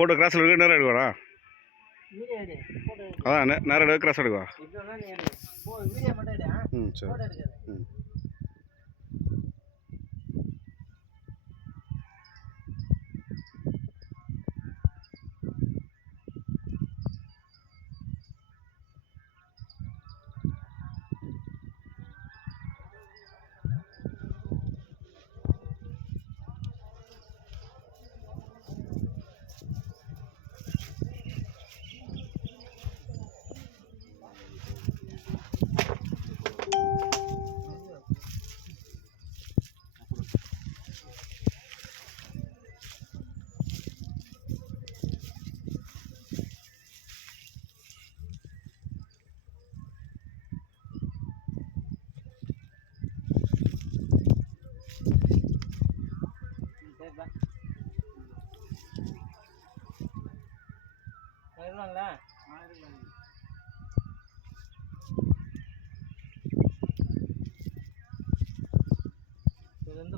Photo கிராஸில் எடுக்க நேரம் எடுக்கவாடா? அதான் நேரம் எடுக்க கிராஸ் எடுக்கவா? ம் சரி. ம்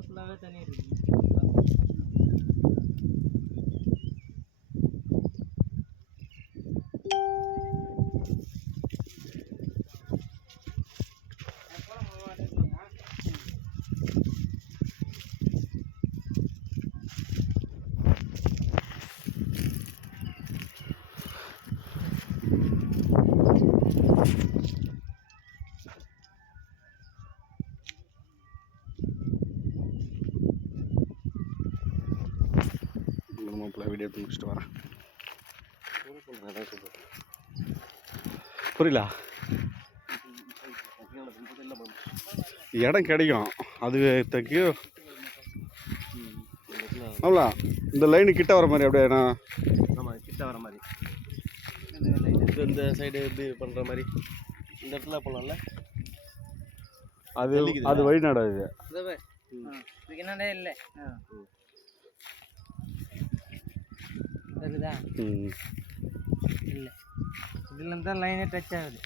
ஃபுல்லாகவே தண்ணி இருக்குது. வீடியோ எடுத்து முடிச்சுட்டு வரேன். புரியல, இடம் கிடைக்கும் அது தைக்கு அவ்வளோ. இந்த லைனு கிட்ட வர மாதிரி அப்படியே ஆமாம், கிட்ட வர மாதிரி இந்த சைடு எப்படி பண்ணுற மாதிரி இந்த இடத்துல போகலாம்ல. அது வழிநாடு இது. இதுக்கு என்னடே இல்லை இருக்குதா? இல்லை, இதுலேருந்து தான் லைனே டச் ஆகுது.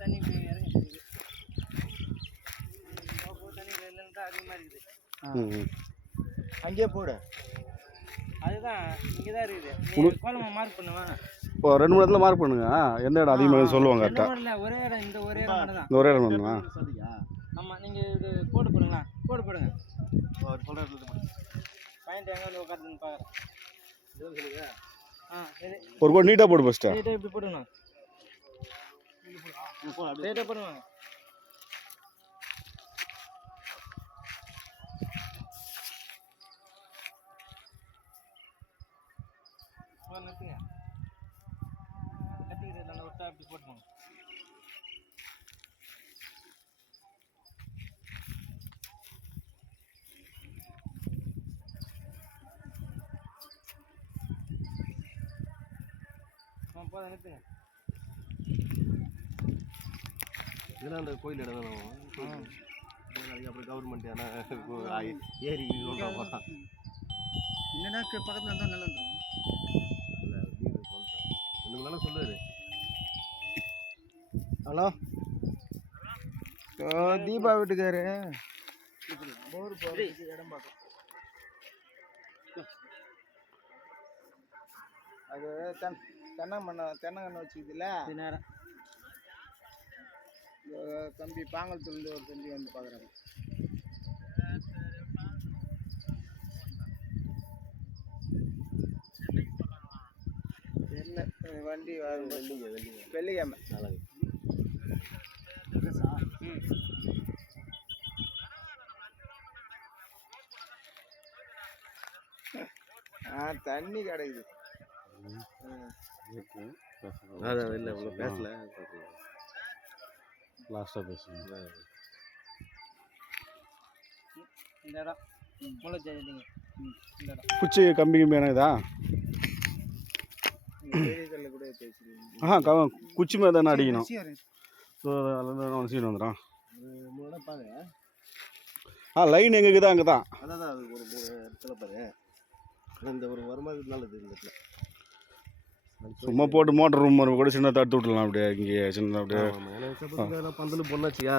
தண்ணி இறங்கி தண்ணி இதுலேருந்து தான் அதிகமாக இருக்குது. அங்கேயே போடு. அதுதான் இங்கே தான் இருக்குது. கோலமா மார்க் பண்ணுவேன். இப்போ 2 மணி நேரத்தில் மார்க் பண்ணுங்க. எந்த இடம் அதிகமாக சொல்லுவாங்க கரெக்டாக. இல்லை, ஒரே இடம், இந்த ஒரே இடம் மட்டும் தான். இந்த ஒரே இடம் வந்துங்களா? ஆமாம், நீங்கள் இது கோடு போடுங்களா? கோடு போடுங்க. அவர் சொல்கிற பாயிண்ட் எங்கே வந்து உட்காந்துன்னு பார்க்குறேன். சரி, ஒரு கோடு நீட்டாக போடு ஃபஸ்ட்டு. நீட்டாக இப்படி போடுங்கண்ணா. நீட்டாக போடுவாங்க. நிறுத்துங்க. கட்டிக்கிறது நல்லா விட்டா இப்படி போட்டுக்கோங்க. போதும், நிறுத்துங்க. இதெல்லாம் அந்த கோயில் இடம் தானே. அப்புறம் கவர்மெண்ட் ஏரி என்னன்னா பக்கத்தில் இருந்தால் நல்லா இருந்துடும். நல்லா சொல்லுவாரு. ஹலோ, தீபா வீட்டுக்காரு போர் போகிறதுக்கு இடம் பார்க்கும். அது தென்னங்கன்று வச்சுக்குதுல்ல. நேரம் தம்பி பாங்கல்துலேருந்து ஒரு தம்பி வந்து பார்க்குறாங்க. தெரியல, வண்டி வெள்ளிக்கிழமை. தண்ணி கிடைக்குது. அதான் இல்லை, இவ்வளோ பேசல. லாஸ்ட்டாக பேசுங்க. இந்த இடம் முளைச்சிங்க. இந்த இடம் குச்சி கம்பி இதா? கூட பேசுறீங்க. குச்சி மேலே தானே அடிக்கணும். ஸோ அதில் சீன் வந்துடும். லைன் எங்கே இருக்குதா அங்கே தான். அதான் அது ஒரு இடத்துல பாரு. இந்த ஒரு வருமானம் நல்லது. இந்த இடத்துல சும்மா போட்டு மோட்டர் ரூம் கூட சின்ன தடுத்து விட்டுலாம். அப்படியே இங்கே சின்ன அப்படியே பந்தல் பொண்ணாச்சியா.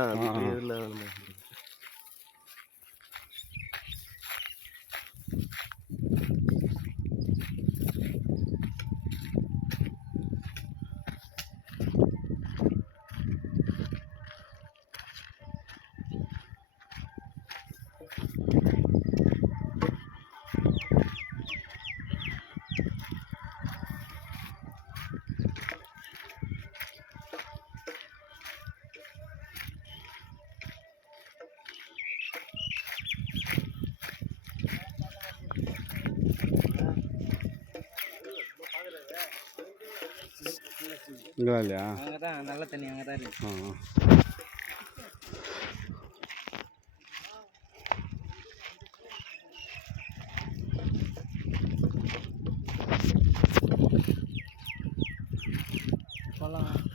இங்கே இல்லையா? அங்கே தான் நல்ல தண்ணி அங்கே தான் இருக்குது.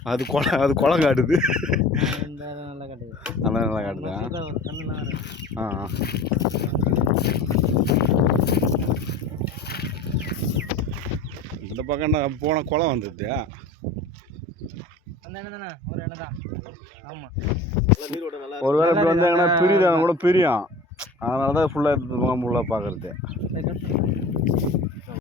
ஆ குளம் அது குளம் காட்டுது. இந்த இடம் நல்லா காட்டுது. அதான் நல்லா காட்டுதா? ஒரு கண்ணுலாம் இருக்குது. ஆ இந்த பக்கம் போன குளம் வந்துடுது. அந்த இடம் தானே ஒரு இடம் தான். ஆமாம், ஒருவேளை இப்படி வந்தாங்கன்னா பிரியுது கூட பிரியும். அதனால தான் ஃபுல்லாக எடுத்து ஃபுல்லாக பார்க்குறது.